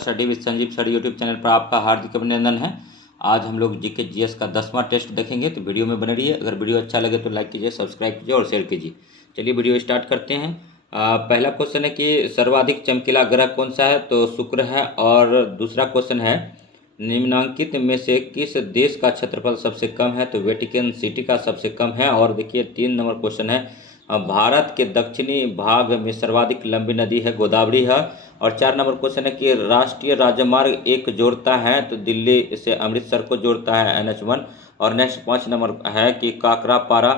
Study with Sanjeev sir YouTube channel पर आपका हार्दिक अभिनंदन है। आज हम लोग जीके जीएस का 10वां टेस्ट देखेंगे, तो वीडियो में बने रहिए। अगर वीडियो अच्छा लगे तो लाइक कीजिए, सब्सक्राइब कीजिए और शेयर कीजिए। चलिए वीडियो स्टार्ट करते हैं। पहला क्वेश्चन है कि सर्वाधिक चमकीला ग्रह कौन सा है, तो शुक्र है। और दूसरा क्वेश्चन है निम्नलिखित में से किस देश का क्षेत्रफल सबसे कम है, तो वेटिकन सिटी का सबसे कम है। और देखिए 3 नंबर क्वेश्चन है भारत के दक्षिणी भाग में सर्वाधिक लंबी नदी है गोदावरी है। और 4 नंबर क्वेश्चन है कि राष्ट्रीय राजमार्ग एक जोड़ता है, तो दिल्ली से अमृतसर को जोड़ता है NH1। और नेक्स्ट 5 नंबर है कि काकरापारा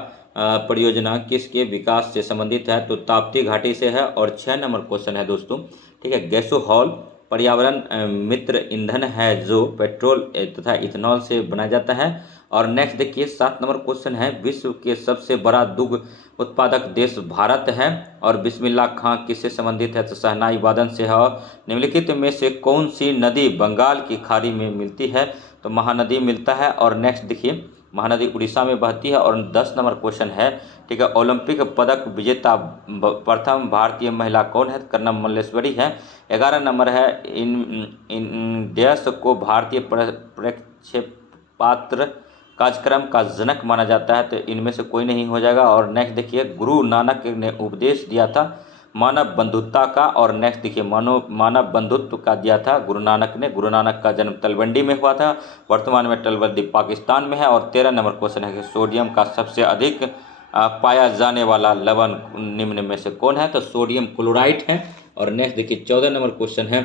परियोजना किसके विकास से संबंधित है, तो ताप्ती घाटी से है। और 6 नंबर क्वेश्चन है दोस्तों, ठीक है, गैसोहॉल पर्यावरण मित्र ईंधन है जो पेट्रोल तथा इथेनॉल से बनाया जाता है। और नेक्स्ट देखिए 7 नंबर क्वेश्चन है विश्व के सबसे बड़ा दुग्ध उत्पादक देश भारत है। और बिस्मिल्लाह खां किससे संबंधित है, तो शहनाई वादन से है। और निम्नलिखित में से कौन सी नदी बंगाल की खाड़ी में मिलती है, तो महानदी मिलता है। और नेक्स्ट देखिए महानदी उड़ीसा में बहती है। और 10 नंबर क्वेश्चन है, ठीक है, ओलंपिक पदक विजेता प्रथम भारतीय महिला कौन है, कर्णम मल्लेश्वरी है। 11 नंबर है इंडियस को भारतीय प्रक्षेपास्त्र कार्यक्रम का जनक माना जाता है, तो इनमें से कोई नहीं हो जाएगा। और नेक्स्ट देखिए गुरु नानक ने उपदेश दिया था मानव बंधुता का। और नेक्स्ट देखिए मानव बंधुत्व का दिया था गुरु नानक ने। गुरु नानक का जन्म तलवंडी में हुआ था, वर्तमान में तलवंडी पाकिस्तान में है। और 13 नंबर क्वेश्चन है कि सोडियम का सबसे अधिक पाया जाने वाला लवण निम्न में से कौन है, तो सोडियम क्लोराइड है। और नेक्स्ट देखिए 14 नंबर क्वेश्चन है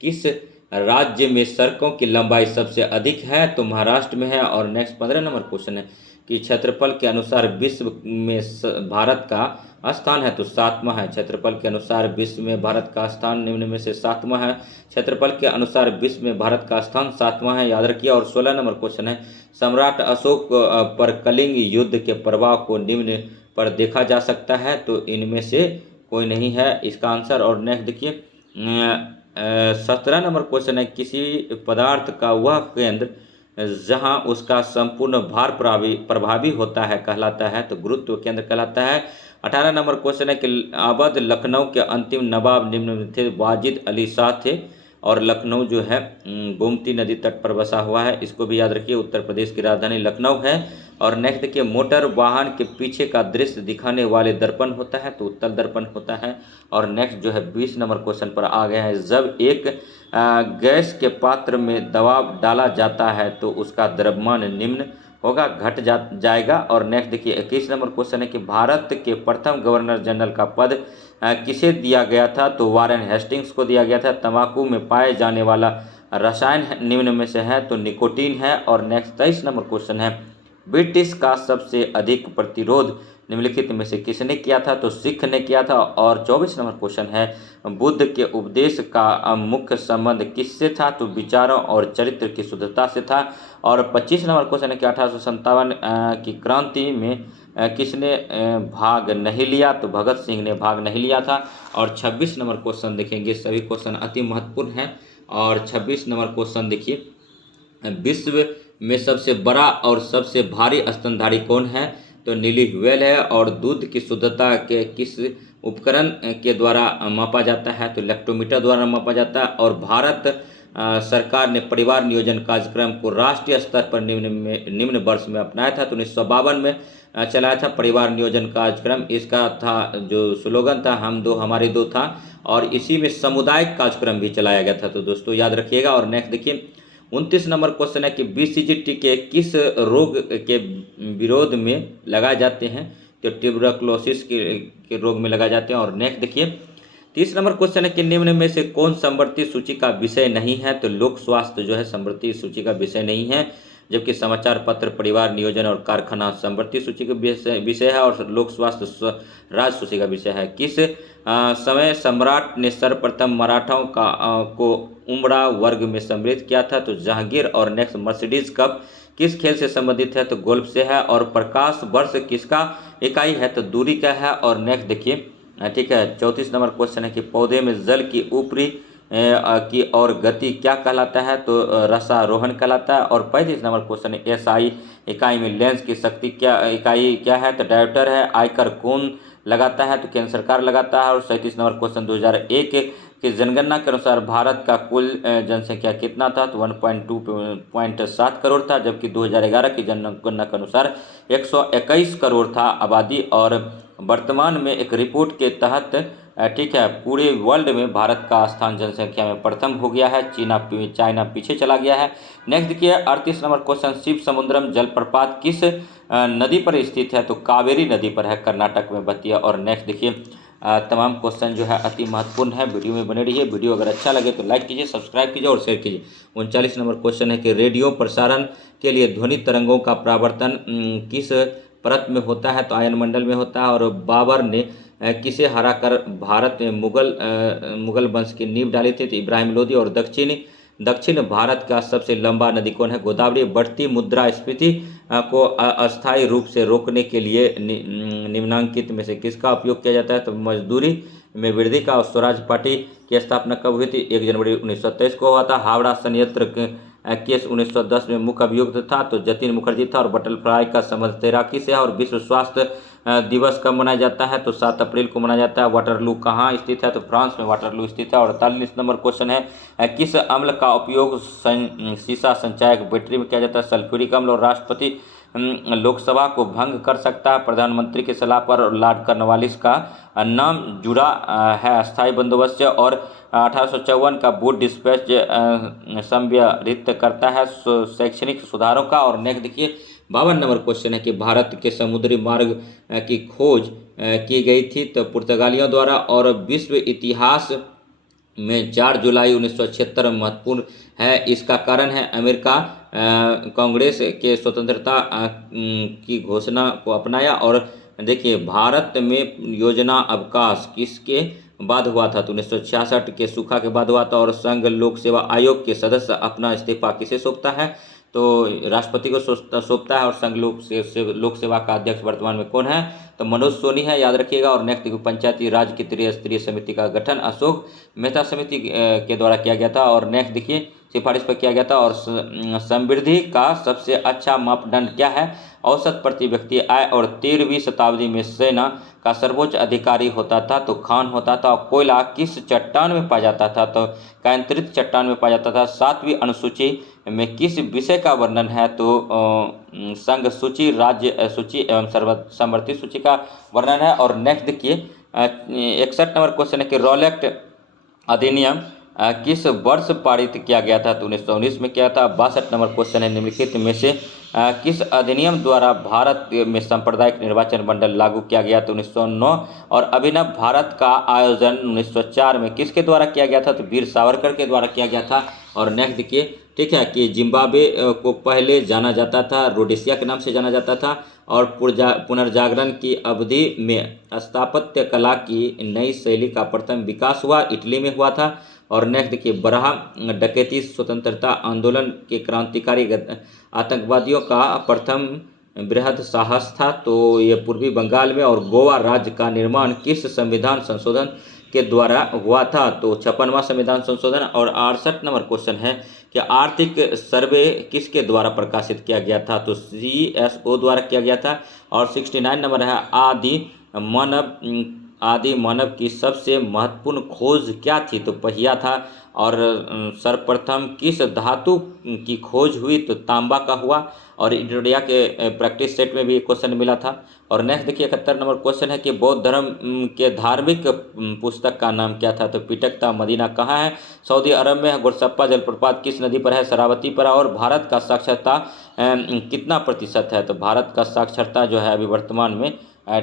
किस राज्य में सड़कों की लंबाई सबसे अधिक है, तो महाराष्ट्र में है। और नेक्स्ट 15 नंबर क्वेश्चन है कि क्षेत्रफल के अनुसार विश्व में भारत का स्थान है, तो 7वां है। क्षेत्रफल के अनुसार विश्व में भारत का स्थान निम्न में से 7वां है। क्षेत्रफल के अनुसार विश्व में भारत का स्थान 7वां है, याद रखिए। और 16 नंबर क्वेश्चन है सम्राट अशोक पर कलिंग युद्ध के प्रभाव को निम्न पर देखा जा सकता है, तो इनमें से कोई नहीं है इसका आंसर। और नेक्स्ट देखिए 17 नंबर क्वेश्चन है किसी पदार्थ का वह केंद्र जहां उसका संपूर्ण भार प्रभावी होता है कहलाता है, तो गुरुत्व केंद्र कहलाता है। 18 नंबर क्वेश्चन है कि अवध लखनऊ के अंतिम नवाब निम्न में थे, वाजिद अली शाह थे। और लखनऊ जो है गोमती नदी तट पर बसा हुआ है, इसको भी याद रखिए। उत्तर प्रदेश की राजधानी लखनऊ है। और नेक्स्ट देखिए मोटर वाहन के पीछे का दृश्य दिखाने वाले दर्पण होता है, तो उत्तल दर्पण होता है। और नेक्स्ट जो है 20 नंबर क्वेश्चन पर आ गया है जब एक गैस के पात्र में दबाव डाला जाता है तो उसका द्रव्यमान निम्न होगा, घट जाएगा। और नेक्स्ट देखिए 21 नंबर क्वेश्चन है कि भारत के प्रथम गवर्नर जनरल का पद किसे दिया गया था, तो वारेन हेस्टिंग्स को दिया गया था। तंबाकू में पाए जाने वाला रसायन निम्न में से है, तो निकोटीन है। और नेक्स्ट 23 नंबर क्वेश्चन है ब्रिटिश का सबसे अधिक प्रतिरोध निम्नलिखित में से किसने किया था, तो सिख ने किया था। और 24 नंबर क्वेश्चन है बुद्ध के उपदेश का मुख्य संबंध किससे था, तो विचारों और चरित्र की शुद्धता से था। और 25 नंबर क्वेश्चन है कि 1857 की क्रांति में किसने भाग नहीं लिया, तो भगत सिंह ने भाग नहीं लिया था। और 26 नंबर क्वेश्चन देखेंगे, सभी क्वेश्चन अति महत्वपूर्ण हैं। और 26 नंबर क्वेश्चन देखिए विश्व में सबसे बड़ा और सबसे भारी स्तनधारी कौन है, तो नीली व्हेल है। और दूध की शुद्धता के किस उपकरण के द्वारा मापा जाता है, तो लैक्टोमीटर द्वारा मापा जाता है। और भारत सरकार ने परिवार नियोजन कार्यक्रम को राष्ट्रीय स्तर पर निम्न वर्ष में अपनाया था, तो 1952 में चलाया था परिवार नियोजन कार्यक्रम। इसका था जो स्लोगन था हम दो हमारे दो था। और इसी में सामुदायिक कार्यक्रम भी चलाया गया था, तो दोस्तों याद रखिएगा। और नेक्स्ट देखिए 29 नंबर क्वेश्चन है कि BCG टीके किस रोग के विरोध में लगाए जाते हैं, तो ट्यूबरक्लोसिस के रोग में लगाए जाते हैं। और नेक्स्ट देखिए 30 नंबर क्वेश्चन है कि निम्न में से कौन समवर्ती सूची का विषय नहीं है, तो लोक स्वास्थ्य जो है समवर्ती सूची का विषय नहीं है, जबकि समाचार पत्र परिवार नियोजन और कारखाना समवर्ती सूची का विषय है। और लोक स्वास्थ्य राज्य सूची का विषय है। किस समय सम्राट ने सर्वप्रथम मराठाओं को उमरा वर्ग में सम्मिलित किया था, तो जहांगीर। और नेक्स्ट मर्सिडीज कप किस खेल से संबंधित है, तो गोल्फ से है। और प्रकाश वर्ष किसका इकाई है, तो दूरी का है। और नेक्स्ट देखिए ठीक है 34 नंबर क्वेश्चन है कि पौधे में जल की ऊपरी की और गति क्या कहलाता है, तो रसारोहण कहलाता है। और 35 नंबर क्वेश्चन है SI इकाई में लेंस की शक्ति क्या इकाई क्या है, तो डायोप्टर है। आयकर कौन लगाता है, तो केंद्र सरकार लगाता है। और 37 नंबर क्वेश्चन 2001 कि जनगणना के अनुसार भारत का कुल जनसंख्या कितना था, तो 1.7 करोड़ था, जबकि 2011 की जनगणना के अनुसार 121 करोड़ था आबादी। और वर्तमान में एक रिपोर्ट के तहत ठीक है, पूरे वर्ल्ड में भारत का स्थान जनसंख्या में प्रथम हो गया है, चाइना पीछे चला गया है। नेक्स्ट देखिए 38 नंबर क्वेश्चन, शिव समुद्रम जलप्रपात किस नदी पर स्थित है, तो कावेरी नदी पर है, कर्नाटक में बहती है। और नेक्स्ट देखिए तमाम क्वेश्चन जो है अति महत्वपूर्ण है, वीडियो में बने रहिए। वीडियो अगर अच्छा लगे तो लाइक कीजिए, सब्सक्राइब कीजिए और शेयर कीजिए। 39 नंबर क्वेश्चन है कि रेडियो प्रसारण के लिए ध्वनि तरंगों का परावर्तन किस परत में होता है, तो आयनमंडल में होता है। और बाबर ने किसे हराकर भारत में मुगल वंश की नींव डाली थी, तो इब्राहिम लोदी। और दक्षिण भारत का सबसे लंबा नदी कौन है, गोदावरी। बढ़ती मुद्रास्फीति को अस्थायी रूप से रोकने के लिए निम्नांकित में से किसका उपयोग किया जाता है, तो मजदूरी में वृद्धि का। और स्वराज पार्टी की स्थापना कब हुई थी, 1 जनवरी 1923 को हुआ था। हावड़ा संयंत्र केस 1910 में मुख्य अभियुक्त था, तो जतिन मुखर्जी था। और बटरफ्लाई का संबंध तैराकी से है। और विश्व स्वास्थ्य दिवस कब मनाया जाता है, तो 7 अप्रैल को मनाया जाता है। वाटरलू कहाँ स्थित है, तो फ्रांस में वाटरलू स्थित है। और 48 नंबर क्वेश्चन है किस अम्ल का उपयोग शीशा संचायक बैटरी में किया जाता है, सल्फ्यूरिक अम्ल। और राष्ट्रपति लोकसभा को भंग कर सकता है प्रधानमंत्री की सलाह पर। और लॉर्ड कॉर्नवालिस का नाम जुड़ा है अस्थायी बंदोबस्त से। और 1854 का बूट डिस्पैच संव्याहृत करता है शैक्षणिक सुधारों का। और नेक्स्ट देखिए 52 नंबर क्वेश्चन है कि भारत के समुद्री मार्ग की खोज की गई थी, तो पुर्तगालियों द्वारा। और विश्व इतिहास में 4 जुलाई 1976 महत्वपूर्ण है, इसका कारण है अमेरिका कांग्रेस के स्वतंत्रता की घोषणा को अपनाया। और देखिए भारत में योजना अवकाश किसके बाद हुआ था, तो 1966 के सूखा के बाद हुआ था। और संघ लोक सेवा आयोग के सदस्य अपना इस्तीफा किसे सौंपता है, तो राष्ट्रपति को सौंपता है। और संघ लोक सेवा का अध्यक्ष वर्तमान में कौन है, तो मनोज सोनी है, याद रखिएगा। और नेक्स्ट पंचायती राज की त्रिस्तरीय समिति का गठन अशोक मेहता समिति के द्वारा किया गया था। और नेक्स्ट देखिए सिफारिश पर किया गया था। और समृद्धि का सबसे अच्छा मापदंड क्या है, औसत प्रति व्यक्ति आय। और 13वीं शताब्दी में सेना का सर्वोच्च अधिकारी होता था, तो खान होता था। और कोयला किस चट्टान में पाया जाता था, तो कैंत्रित चट्टान में पाया जाता था। 7वीं अनुसूची में किस विषय का वर्णन है, तो संघ सूची, राज्य सूची एवं समवर्ती सूची का वर्णन है। और नेक्स्ट देखिए 61 नंबर क्वेश्चन है कि रॉलेट अधिनियम किस वर्ष पारित किया गया था, तो 1919 में किया था। 62 नंबर क्वेश्चन है निम्नलिखित में से किस अधिनियम द्वारा भारत में सांप्रदायिक निर्वाचन मंडल लागू किया गया, तो 1909। और अभिनव भारत का आयोजन 1904 में किसके द्वारा किया गया था, तो वीर सावरकर के द्वारा किया गया था। और नेक्स्ट देखिए ठीक है कि जिम्बाब्वे को पहले जाना जाता था रोडेशिया के नाम से जाना जाता था। और पुनर्जागरण की अवधि में स्थापत्य कला की नई शैली का प्रथम विकास हुआ, इटली में हुआ था। और नेक्स्ट देखिए बरहा डकैती स्वतंत्रता आंदोलन के क्रांतिकारी आतंकवादियों का प्रथम बृहद साहस था, तो ये पूर्वी बंगाल में। और गोवा राज्य का निर्माण किस संविधान संशोधन के द्वारा हुआ था, तो 56वां संविधान संशोधन। और 68 नंबर क्वेश्चन है कि आर्थिक सर्वे किसके द्वारा प्रकाशित किया गया था, तो CSO द्वारा किया गया था। और 69 नंबर है आदि मानव की सबसे महत्वपूर्ण खोज क्या थी, तो पहिया था। और सर्वप्रथम किस धातु की खोज हुई, तो तांबा का हुआ। और इंडिया के प्रैक्टिस सेट में भी क्वेश्चन मिला था। और नेक्स्ट देखिए 71 नंबर क्वेश्चन है कि बौद्ध धर्म के धार्मिक पुस्तक का नाम क्या था, तो पिटकता मदीना कहाँ है, सऊदी अरब में है। गुरसप्पा जलप्रपात किस नदी पर है, शरावती पर है। और भारत का साक्षरता कितना प्रतिशत है, तो भारत का साक्षरता जो है अभी वर्तमान में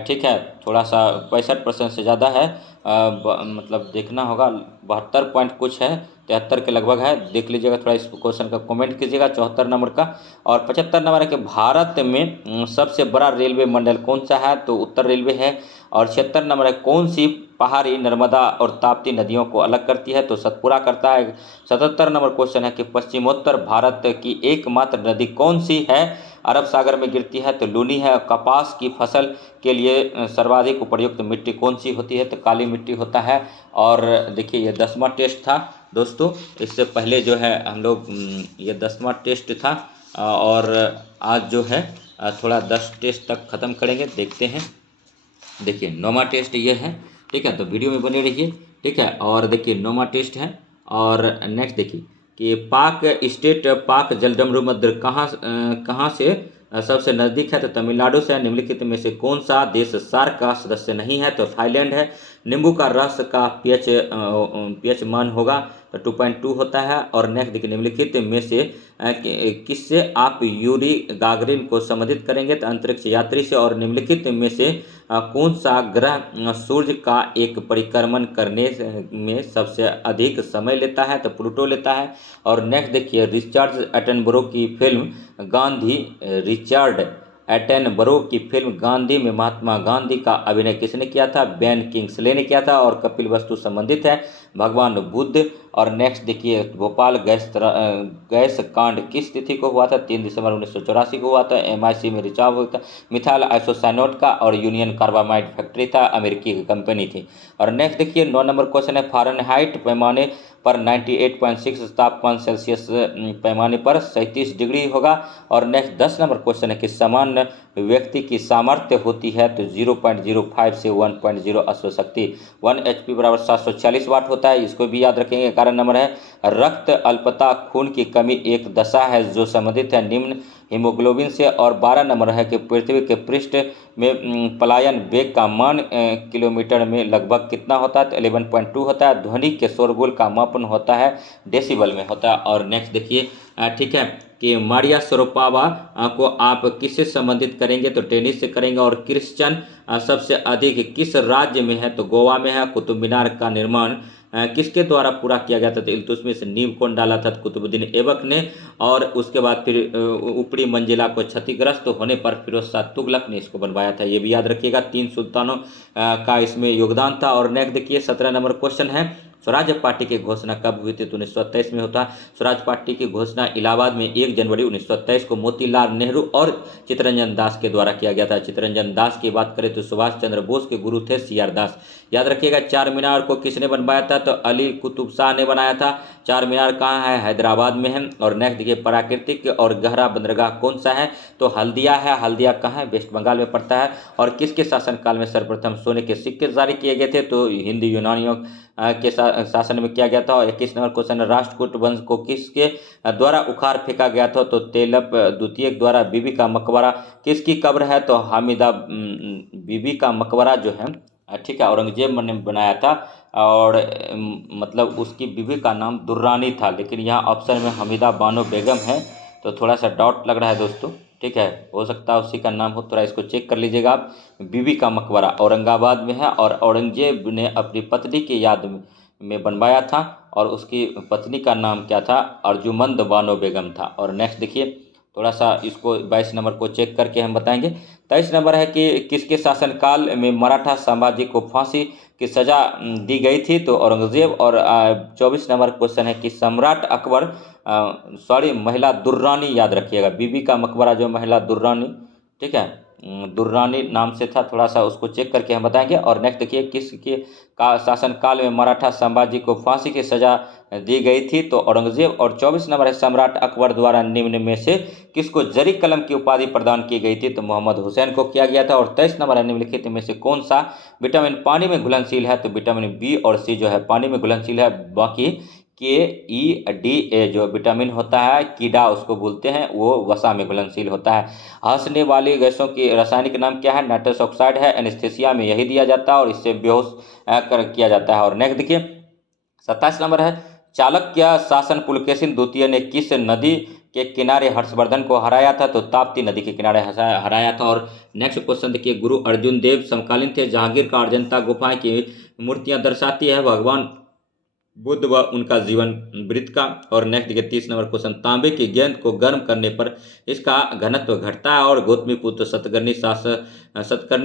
ठीक है थोड़ा सा 65% से ज़्यादा है, मतलब देखना होगा 72 पॉइंट कुछ है, 73 के लगभग है, देख लीजिएगा थोड़ा इस क्वेश्चन का कमेंट कीजिएगा। 74 नंबर का। और 75 नंबर है कि भारत में सबसे बड़ा रेलवे मंडल कौन सा है, तो उत्तर रेलवे है। और 76 नंबर है कौन सी पहाड़ी नर्मदा और ताप्ती नदियों को अलग करती है, तो सतपुरा करता है। 77 नंबर क्वेश्चन है कि पश्चिमोत्तर भारत की एकमात्र नदी कौन सी है, अरब सागर में गिरती है, तो लूनी है। कपास की फसल के लिए सर्वाधिक उपयुक्त मिट्टी कौन सी होती है, तो काली मिट्टी होता है। और देखिए ये 10वां टेस्ट था दोस्तों, इससे पहले जो है हम लोग ये 10वां टेस्ट था। और आज जो है थोड़ा 10 टेस्ट तक ख़त्म करेंगे, देखते हैं। देखिए 9वां टेस्ट ये है, ठीक है, तो वीडियो में बने रहिए। ठीक है। और देखिए नौवां टेस्ट है। और नेक्स्ट देखिए कि पाक स्टेट पाक जलडमरू मंदिर कहाँ से सबसे नज़दीक है? तो तमिलनाडु से है। निम्नलिखित में से कौन सा देश सार्क का सदस्य नहीं है? तो थाईलैंड है। नींबू का रस का पीएच मान होगा तो 2.2 होता है। और नेक्स्ट देखिए निम्नलिखित में से किससे आप यूरी गागरिन को संबोधित करेंगे? तो अंतरिक्ष यात्री से। और निम्नलिखित में से कौन सा ग्रह सूर्य का एक परिक्रमण करने में सबसे अधिक समय लेता है? तो प्लूटो लेता है। और नेक्स्ट देखिए रिचर्ड एटनबरो की फिल्म गांधी में महात्मा गांधी का अभिनय किसने किया था? बेन किंग्सले ने किया था। और कपिल वस्तु संबंधित है भगवान बुद्ध। और नेक्स्ट देखिए भोपाल गैस कांड किस तिथि को हुआ था? 3 दिसंबर 1984 को हुआ था। MIC में रिचाव हुआ था मिथाइल आइसोसाइनेट का। और यूनियन कार्बामाइड फैक्ट्री था, अमेरिकी की कंपनी थी। और नेक्स्ट देखिए 9 नंबर क्वेश्चन है फ़ारेनहाइट पैमाने पर 98.6 तापमान सेल्सियस पैमाने पर 37 डिग्री होगा। और नेक्स्ट 10 नंबर क्वेश्चन है कि सामान्य व्यक्ति की सामर्थ्य होती है तो 0.05 से 1.0 अश्वशक्ति 1 HP बराबर 740 वाट होता है। इसको भी याद रखेंगे। 11 नंबर है रक्त अल्पता खून की कमी एक दशा है जो संबंधित है निम्न हीमोग्लोबिन से। और 12 नंबर है कि पृथ्वी के पृष्ठ में पलायन वेग का मान किलोमीटर में लगभग कितना होता है? तो 11.2 होता है। ध्वनि के शोरगुल का मापन होता है डेसिबल में होता है। और नेक्स्ट देखिए ठीक है कि मारिया शरापोवा को आप किससे संबंधित करेंगे? तो टेनिस से करेंगे। और क्रिश्चियन सबसे अधिक किस राज्य में है? तो गोवा में है। कुतुब मीनार का निर्माण किसके द्वारा पूरा किया गया था? तो इल्तुतमिश नींव कौन डाला था? कुतुबुद्दीन ऐबक ने। और उसके बाद फिर ऊपरी मंजिला को क्षतिग्रस्त होने पर फिरोज शाह तुगलक ने इसको बनवाया था। ये भी याद रखिएगा। 3 सुल्तानों का इसमें योगदान था। और नेक्स्ट देखिए 17 नंबर क्वेश्चन है स्वराज पार्टी की घोषणा कब हुई थी? तो 1923 में होता है। स्वराज पार्टी की घोषणा इलाहाबाद में 1 जनवरी 1923 को मोतीलाल नेहरू और चित्तरंजन दास के द्वारा किया गया था। चित्तरंजन दास की बात करें तो सुभाष चंद्र बोस के गुरु थे CR दास। याद रखिएगा। चार मीनार को किसने बनवाया था? तो अली कुतुब शाह ने बनाया था। चार मीनार कहाँ है? हैदराबाद में है। और नेक्स्ट देखिए प्राकृतिक और गहरा बंदरगाह कौन सा है? तो हल्दिया है। हल्दिया कहाँ है? वेस्ट बंगाल में पड़ता है। और किसके शासनकाल में सर्वप्रथम सोने के सिक्के जारी किए गए थे? तो हिंद यूनानियों के शासन में किया गया था। और 21 नंबर क्वेश्चन राष्ट्रकूट वंश को किसके द्वारा उखाड़ फेंका गया था? तो तेलप द्वितीय द्वारा। बीबी का मकबरा किसकी कब्र है? तो हामिदा बीबी का मकबरा जो है ठीक है औरंगजेब ने बनाया था। और मतलब उसकी बीवी का नाम दुर्रानी था। लेकिन यहाँ ऑप्शन में हमीदा बानो बेगम है तो थोड़ा सा डाउट लग रहा है दोस्तों। ठीक है हो सकता है उसी का नाम हो, थोड़ा इसको चेक कर लीजिएगा आप। बीबी का मकबरा औरंगाबाद में है। और औरंगजेब ने अपनी पत्नी की याद में बनवाया था। और उसकी पत्नी का नाम क्या था? अर्जुमंद बानो बेगम था। और नेक्स्ट देखिए थोड़ा सा इसको 22 नंबर को चेक करके हम बताएंगे। 23 नंबर है कि किसके शासनकाल में मराठा साम्राज्य को फांसी की सज़ा दी गई थी? तो औरंगजेब। और 24 नंबर क्वेश्चन है कि सम्राट अकबर महिला दुर्रानी याद रखिएगा। बीबी का मकबरा जो महिला दुर्रानी ठीक है दुर्रानी नाम से था। थोड़ा सा उसको चेक करके हम बताएंगे। और नेक्स्ट देखिए किसके का शासनकाल में मराठा साम्राज्य को फांसी की सज़ा दी गई थी? तो औरंगजेब। और 24 नंबर है सम्राट अकबर द्वारा निम्न में से किसको जरी कलम की उपाधि प्रदान की गई थी? तो मोहम्मद हुसैन को किया गया था। और 23 नंबर है निम्नलिखित में से कौन सा विटामिन पानी में घुलनशील है? तो विटामिन B और C जो है पानी में घुलनशील है। बाकी KEDA जो विटामिन होता है कीड़ा उसको बोलते हैं वो वसा में घुलनशील होता है। हंसने वाली गैसों की रासायनिक नाम क्या है? नाइट्रस ऑक्साइड है। एनेस्थीसिया में यही दिया जाता है और इससे बेहोश किया जाता है। और नेक्स्ट देखिए 27 नंबर है चाणक्य शासन पुलकेशिन द्वितीय ने किस नदी के किनारे हर्षवर्धन को हराया था? तो ताप्ती नदी के किनारे हराया था। और नेक्स्ट क्वेश्चन देखिए गुरु अर्जुन देव समकालीन थे। जहांगीर का अजंता गुफाएं की मूर्तियां दर्शाती है भगवान बुद्ध व उनका जीवन वृत्त का। और नेक्स्ट देखिए 30 नंबर क्वेश्चन तांबे की गेंद को गर्म करने पर इसका घनत्व घटता है। और गौतमीपुत्र सतकर्णी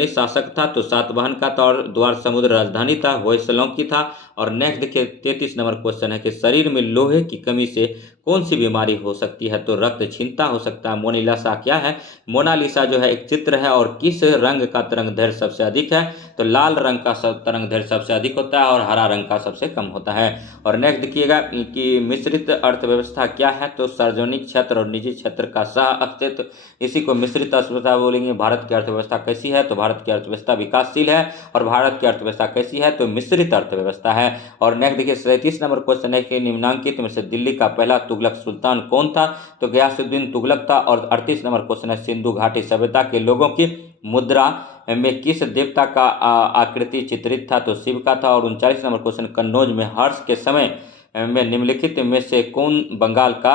शासक था तो सातवाहन का था। और द्वार समुद्र राजधानी था होयसलों की था। और नेक्स्ट देखिए 33 नंबर क्वेश्चन है कि शरीर में लोहे की कमी से कौन सी बीमारी हो सकती है? तो रक्त छीनता हो सकता है। मोनालिसा क्या है? मोनालिसा जो है एक चित्र है। और किस रंग का तरंग दैर्ध्य सबसे अधिक है? तो लाल रंग का तरंग दैर्ध्य सबसे अधिक होता है और हरा रंग का सबसे कम होता है। और नेक्स्ट देखिएगा कि मिश्रित अर्थव्यवस्था क्या है, तो सार्वजनिक क्षेत्र और निजी क्षेत्र का सह अस्तित्व, इसी को मिश्रित अर्थव्यवस्था बोलेंगे। भारत की अर्थव्यवस्था कैसी है, तो भारत की अर्थव्यवस्था विकासशील है। और भारत की अर्थव्यवस्था कैसी है, तो मिश्रित अर्थव्यवस्था है। और नेक्स्ट देखिए 37 नंबर क्वेश्चन है कि निम्नांकित में से दिल्ली का पहला तुगलक सुल्तान कौन था, तो गयासुद्दीन तुगलक था। और 38 नंबर क्वेश्चन है सिंधु घाटी सभ्यता के लोगों की मुद्रा में किस देवता का आकृति चित्रित था, तो शिव का था। और 39 नंबर क्वेश्चन कन्नौज में हर्ष के समय में निम्नलिखित में से कौन बंगाल का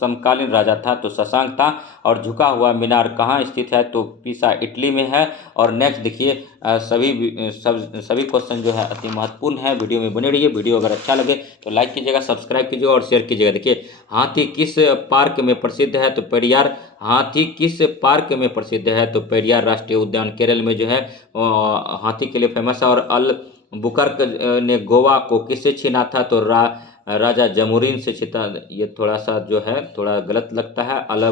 समकालीन राजा था, तो शशांक था। और झुका हुआ मीनार कहाँ स्थित है, तो पीसा इटली में है। और नेक्स्ट देखिए सभी क्वेश्चन जो है अति महत्वपूर्ण है। वीडियो में बने रहिए। वीडियो अगर अच्छा लगे तो लाइक कीजिएगा, सब्सक्राइब कीजिएगा और शेयर कीजिएगा। देखिए हाथी किस पार्क में प्रसिद्ध है, तो पेरियार। हाथी किस पार्क में प्रसिद्ध है, तो पेरियार राष्ट्रीय उद्यान केरल में जो है हाथी के लिए फेमस है। और अल बुकर्क ने गोवा को किससे छीना था, तो राजा जमोरिन से छीना। ये थोड़ा सा जो है थोड़ा गलत लगता है। अल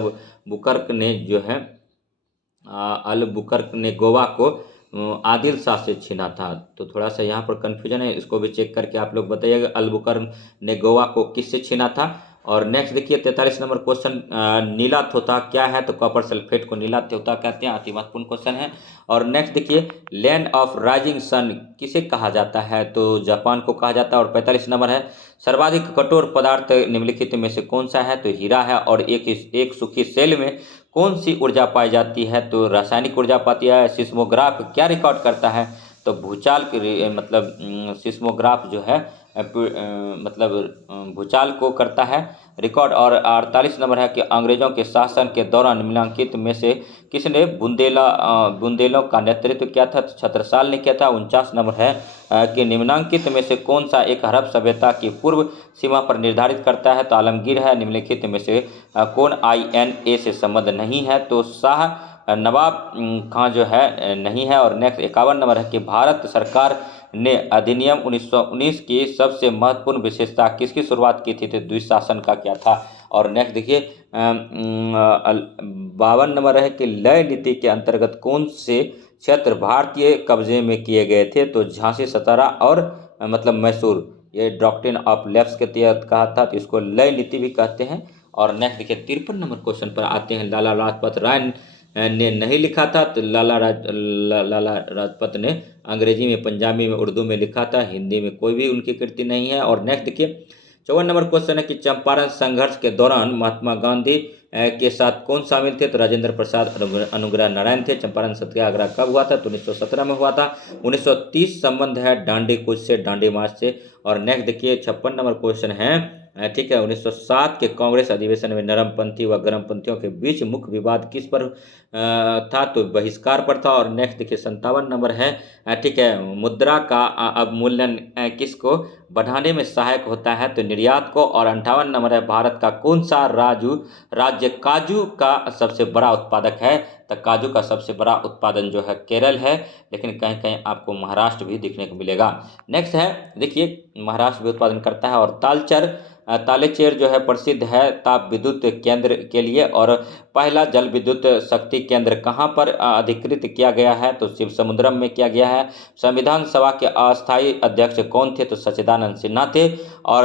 बुकर्क ने जो है अल बुकर्क ने गोवा को आदिल शाह से छीना था। तो थोड़ा सा यहाँ पर कन्फ्यूजन है, इसको भी चेक करके आप लोग बताइएगा अल बुकर्क ने गोवा को किससे छीना था। और नेक्स्ट देखिए 43 नंबर क्वेश्चन नीला तोता क्या है, तो कॉपर सल्फेट को नीला तोता कहते हैं। अति महत्वपूर्ण क्वेश्चन है। और नेक्स्ट देखिए लैंड ऑफ राइजिंग सन किसे कहा जाता है, तो जापान को कहा जाता है। और 45 नंबर है सर्वाधिक कठोर पदार्थ निम्नलिखित में से कौन सा है, तो हीरा है। और एक सूखी सेल में कौन सी ऊर्जा पाई जाती है, तो रासायनिक ऊर्जा पाती है। सिस्मोग्राफ क्या रिकॉर्ड करता है, तो भूचाल की मतलब सिस्मोग्राफ जो है मतलब भूचाल को करता है रिकॉर्ड। और 48 नंबर है कि अंग्रेजों के शासन के दौरान निम्नलिखित में से किसने बुंदेलों का नेतृत्व किया था, तो छत्रसाल ने किया था। 49 नंबर है कि निम्नांकित में से कौन सा एक हड़प्पा सभ्यता की पूर्व सीमा पर निर्धारित करता है, तो आलमगीर है। निम्नलिखित में से कौन INA से संबद्ध नहीं है, तो शाह नवाब खां जो है नहीं है। और नेक्स्ट 51 नंबर है कि भारत सरकार ने अधिनियम 1919 की सबसे महत्वपूर्ण विशेषता किसकी शुरुआत की थी, तो द्विशासन का क्या था। और नेक्स्ट देखिए 52 नंबर है कि लय नीति के अंतर्गत कौन से क्षेत्र भारतीय कब्जे में किए गए थे, तो झांसी, सतारा और मतलब मैसूर। ये डॉक्ट्रिन ऑफ लेफ्ट के तहत कहा था, तो इसको लय नीति भी कहते हैं। और नेक्स्ट देखिए 53 नंबर क्वेश्चन पर आते हैं। लाला लाजपत राय ने नहीं लिखा था, तो लाला लाजपत ने अंग्रेजी में, पंजाबी में, उर्दू में लिखा था। हिंदी में कोई भी उनकी कृति नहीं है। और नेक्स्ट देखिए 54 नंबर क्वेश्चन है कि चंपारण संघर्ष के दौरान महात्मा गांधी के साथ कौन शामिल थे, तो राजेंद्र प्रसाद अनुग्रह नारायण थे। चंपारण सत्याग्रह कब हुआ था, तो 1917 में हुआ था। 1930 संबंध है दांडी कूच से, दांडी मार्च से। और नेक्स्ट देखिए 56 नंबर क्वेश्चन है ठीक है 1907 के कांग्रेस अधिवेशन में नरमपंथी व गर्मपंथियों के बीच मुख्य विवाद किस पर था, तो बहिष्कार पर था। और नेक्स्ट देखिए 57 नंबर है ठीक है मुद्रा का अवमूल्यन किसको बढ़ाने में सहायक होता है, तो निर्यात को। और 58 नंबर है भारत का कौन सा राज्य काजू का सबसे बड़ा उत्पादक है, तो काजू का सबसे बड़ा उत्पादन जो है केरल है, लेकिन कहीं कहीं आपको महाराष्ट्र भी देखने को मिलेगा। नेक्स्ट है देखिए महाराष्ट्र भी उत्पादन करता है। और तालेचेर जो है प्रसिद्ध है ताप विद्युत केंद्र के लिए। और पहला जल विद्युत शक्ति केंद्र कहाँ पर अधिकृत किया गया है, तो शिव समुद्रम में किया गया है। संविधान सभा के अस्थायी अध्यक्ष कौन थे, तो सच्चिदानंद सिन्हा थे। और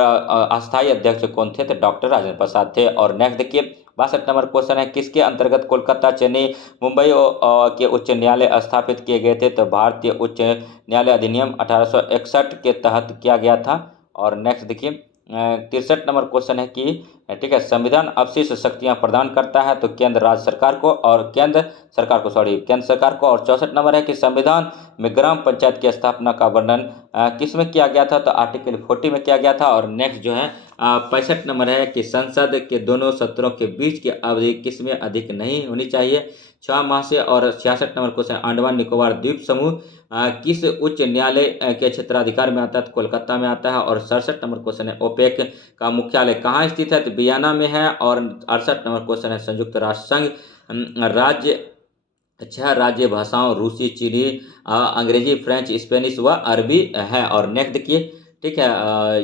अस्थायी अध्यक्ष कौन थे, तो डॉक्टर राजेंद्र प्रसाद थे। और नेक्स्ट देखिए 62 नंबर क्वेश्चन है किसके अंतर्गत कोलकाता, चेन्नई, मुंबई के उच्च न्यायालय स्थापित किए गए थे, तो भारतीय उच्च न्यायालय अधिनियम 1861 के तहत किया गया था। और नेक्स्ट देखिए 63 नंबर क्वेश्चन है कि ठीक है संविधान अवशिष्ट शक्तियां प्रदान करता है, तो केंद्र राज्य सरकार को और केंद्र सरकार को। और 64 नंबर है कि संविधान में ग्राम पंचायत की स्थापना का वर्णन किस में किया गया था, तो आर्टिकल 40 में किया गया था। और नेक्स्ट जो है 65 नंबर है कि संसद के दोनों सत्रों के बीच की अवधि किस में अधिक नहीं होनी चाहिए, 6 माह से। और 66 नंबर क्वेश्चन अंडमान निकोबार द्वीप समूह किस उच्च न्यायालय के क्षेत्राधिकार में आता है, तो कोलकाता में आता है। और 67 नंबर क्वेश्चन है ओपेक का मुख्यालय कहाँ स्थित है, तो वियना में है। और 68 नंबर क्वेश्चन है संयुक्त राष्ट्र संघ राज्य भाषाओं रूसी, चीनी, अंग्रेजी, फ्रेंच, स्पेनिश व अरबी है। और नेक्स्ट देखिए ठीक है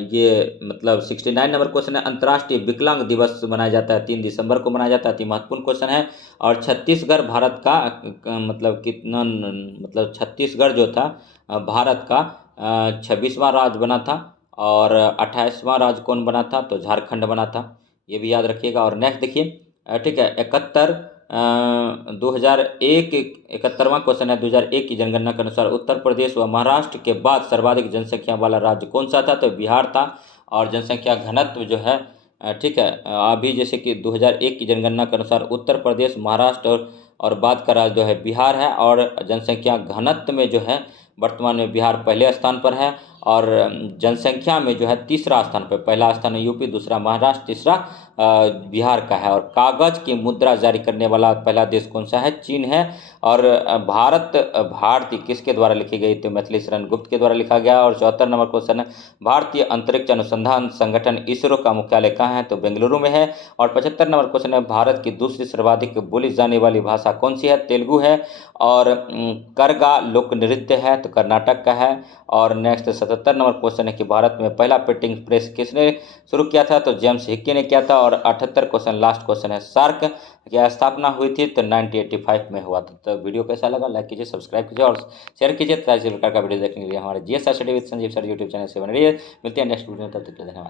ये मतलब 69 नंबर क्वेश्चन है अंतर्राष्ट्रीय विकलांग दिवस मनाया जाता है 3 दिसंबर को मनाया जाता है। अति महत्वपूर्ण क्वेश्चन है। और छत्तीसगढ़ भारत का मतलब कितना मतलब छत्तीसगढ़ जो था भारत का 26वां राज्य बना था। और 28वां राज्य कौन बना था, तो झारखंड बना था, ये भी याद रखिएगा। और नेक्स्ट देखिए ठीक है 2001 71वां क्वेश्चन है, 2001 की जनगणना के अनुसार उत्तर प्रदेश व महाराष्ट्र के बाद सर्वाधिक जनसंख्या वाला राज्य कौन सा था, तो बिहार था। और जनसंख्या घनत्व जो है ठीक है अभी जैसे कि 2001 की जनगणना के अनुसार उत्तर प्रदेश, महाराष्ट्र और बाद का राज्य जो है बिहार है। और जनसंख्या घनत्व में जो है वर्तमान में बिहार पहले स्थान पर है। और जनसंख्या में जो है तीसरा स्थान पर, पहला स्थान है यूपी, दूसरा महाराष्ट्र, तीसरा बिहार का है। और कागज की मुद्रा जारी करने वाला पहला देश कौन सा है, चीन है। और भारती किसके द्वारा लिखी गई, तो मैथिली शरण गुप्त के द्वारा लिखा गया। और 74 नंबर क्वेश्चन है, भारतीय अंतरिक्ष अनुसंधान संगठन इसरो का मुख्यालय कहाँ है, तो बेंगलुरु में है। और 75 नंबर क्वेश्चन है, भारत की दूसरी सर्वाधिक बोली जाने वाली भाषा कौन सी है, तेलुगु है। और करगा लोक नृत्य है, तो कर्नाटक का है। और नेक्स्ट 77 नंबर क्वेश्चन है कि भारत में पहला प्रिंटिंग प्रेस किसने शुरू किया था, तो जेम्स हिक्की ने किया था। और 78 क्वेश्चन लास्ट क्वेश्चन है, सार्क की स्थापना हुई थी, तो 1985 में हुआ था। तो वीडियो कैसा लगा, लाइक कीजिए, सब्सक्राइब कीजिए और शेयर कीजिए। इसी प्रकार का वीडियो देखने के लिए हमारे GS study with Sanjeev sir YouTube channel से बने रहिए। मिलते हैं नेक्स्ट वीडियो में, तब तक के लिए धन्यवाद।